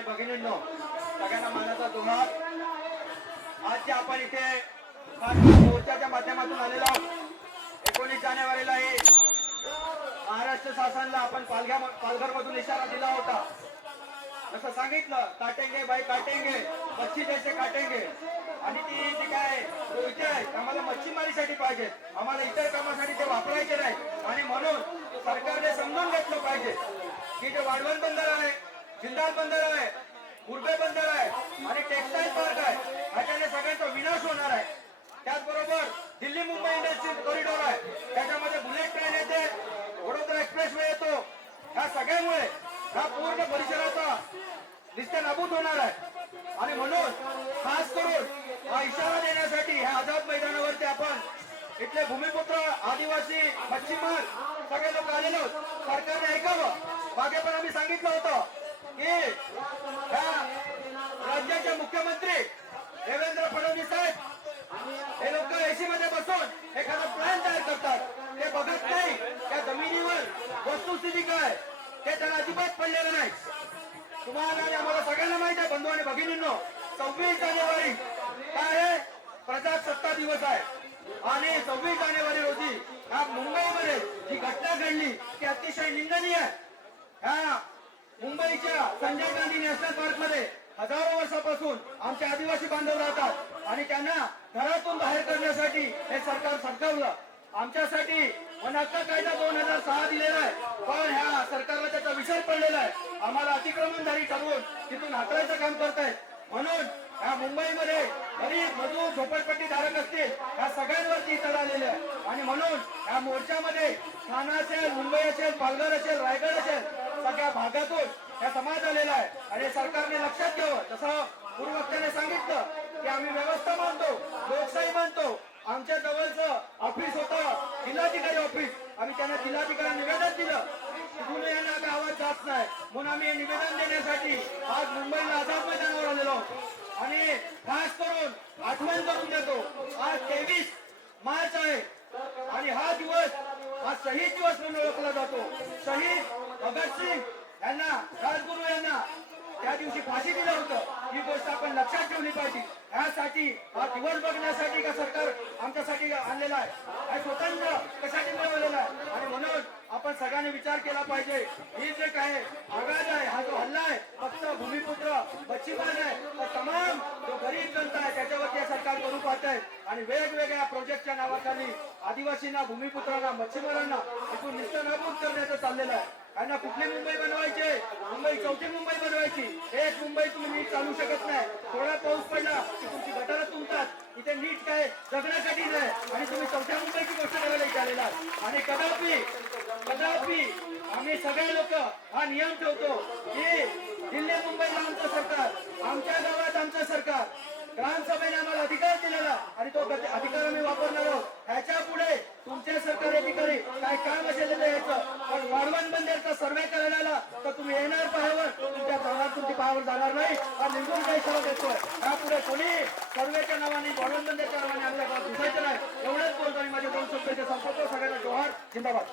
आणि भगिनींनो, सगळ्यांना मानाचा जोहार। आज जे आपण इथे मोर्चाच्या माध्यमातून आलेलो आहोत, 19 जानेवारीला हे महाराष्ट्र शासनाला आपण पालघर मधून इशारा दिला होता। जसं सांगितलं, काटेंगे भाई काटेंगे, मच्छी जैसे काटेंगे। आणि ती जी काय रोहिते आहे, आम्हाला मच्छीमारीसाठी पाहिजे, आम्हाला इतर कामासाठी ते वापरायचे नाही। आणि म्हणून सरकारने समजून घेतलं पाहिजे की जे वाढवण बंदर आहे, जिंदाल बंदर आहे, गुरबे बंदर आहे आणि टेक्सटाईल पार्क आहे, ह्याच्याने सगळ्यांचा विनाश होणार आहे। त्याचबरोबर दिल्ली मुंबई इंडस्ट्रियल कॉरिडॉर आहे, त्याच्यामध्ये बुलेट ट्रेन येते, वडोदरा एक्सप्रेसवे येतो। ह्या सगळ्यामुळे हा पूर्ण परिसराचा निस्ते नाबूद होणार आहे। आणि म्हणून खास करून हा इशारा देण्यासाठी ह्या आझाद मैदानावरती आपण इथले भूमिपुत्र, आदिवासी, मच्छीमार सगळे लोक आलेले आहोत। सरकारने ऐकावं। मागे पण आम्ही सांगितलं होतं की ह्या राज्याचे मुख्यमंत्री देवेंद्र फडणवीस साहेब हे लोक एसी मध्ये बसून एखादा प्लॅन तयार करतात, ते बघत नाही त्या जमिनीवर वस्तुस्थिती काय ते त्यांना अजिबात पडलेलं नाही। तुम्हाला आणि आम्हाला सगळ्यांना माहित आहे बंधू आणि भगिनींनो, 26 जानेवारी काय आहे, प्रजासत्ताक दिवस आहे। आणि 26 जानेवारी रोजी ह्या मुंबईमध्ये जी घटना घडली ती अतिशय निंदनीय आहे। ह्या मुंबईच्या संजय गांधी नॅशनल पार्क मध्ये हजारो वर्षापासून आमचे आदिवासी बांधव राहतात आणि त्यांना घरातून बाहेर करण्यासाठी हे सरकार सरकारलं। आमच्यासाठी हक्क कायदा 2006 दिलेला आहे, पण ह्या सरकारला त्याचा विसर पडलेला आहे। आम्हाला अतिक्रमणधारी ठरवून तिथून हाकलायचं काम करतायत। म्हणून ह्या मुंबईमध्ये गरीब, मजूर, झोपडपट्टी धारक असतील ह्या सगळ्यांवरती तड आलेले आहे। आणि म्हणून ह्या मोर्चामध्ये ठाणा असेल, मुंबई असेल, पालघर असेल, रायगड असेल, सगळ्या भागातून हा समाज आलेला आहे। आणि सरकारने लक्षात घ्यावं, जसं पूर्ववक्त्याने सांगितलं की आम्ही व्यवस्था मानतो, लोकशाही मानतो। आमच्या जवळचं ऑफिस होतं जिल्हाधिकारी ऑफिस, आम्ही त्यांना जिल्हाधिकारी निवेदन दिलं, तिथून यांना आता आवाज जात नाही, म्हणून आम्ही हे निवेदन देण्यासाठी आज मुंबईला आझाद मैदानावर आलेलो आहोत। आणि खास करून आठवण करून देतो, आज 23 मार्च आहे आणि हा दिवस हा शहीद दिवस म्हणून ओळखला जातो। शहीद भगतसिंग यांना, राजगुरू यांना त्या दिवशी फाशी दिलं होतं। ही गोष्ट आपण लक्षात ठेवली पाहिजे। यासाठी हा दिवस बघण्यासाठी का सरकार आमच्यासाठी आणलेला आहे, हा स्वतंत्र कशासाठी मिळवलेला आहे। आणि म्हणून आपण सगळ्यांनी विचार केला पाहिजे, ही जे काय आघात आहे, हा जो हल्ला आहे, फक्त भूमिपुत्र, मच्छीमार आहे, तर तमाम जो गरीब जनता आहे त्याच्यावरती हे सरकार करू पाहत आहे। आणि वेगवेगळ्या प्रोजेक्टच्या नावाखाली आदिवासींना, भूमिपुत्रांना, मच्छीमारांना इथून निस्तनाबूद करण्याचं चाललेलं आहे। त्यांना कुठली मुंबई बनवायची, मुंबई चौथी मुंबई बनवायची। एक मुंबई तुम्ही नीट चालू शकत नाही, थोडा पाऊस पडला की तुमची गटारं तुंबतात, इथे नीट काय जगण्यासाठीच आहे आणि तुम्ही चौथ्या मुंबईची गोष्ट करायला विचारलेला। आणि कदापि आम्ही सगळे लोक हा नियम ठेवतो की दिल्ली मुंबईला आमचं सरकार, आमच्या गावात आमचं सरकार, ग्रामसभेने आम्हाला अधिकार दिलेला आणि तो अधिकार आम्ही वापरणार आहोत। ह्याच्या पुढे तुमचे सरकारी अधिकारी काय काम असेल ते यायचं, पण वाढवण बंदरचा सर्वे करायला तर तुम्ही येणार पाहावर, तुमच्या गावात तुमची पाहावर जाणार नाही हा निघून काही सर्व देतोय। यापुढे कोणी सर्वेच्या नावाने, वाढवण बंदरच्या नावाने आपल्या गावात दिसायचं नाही। एवढंच बोलतो आणि माझे 2 शब्द संपवतो। सगळ्यांना जोहार, जिंदाबाद।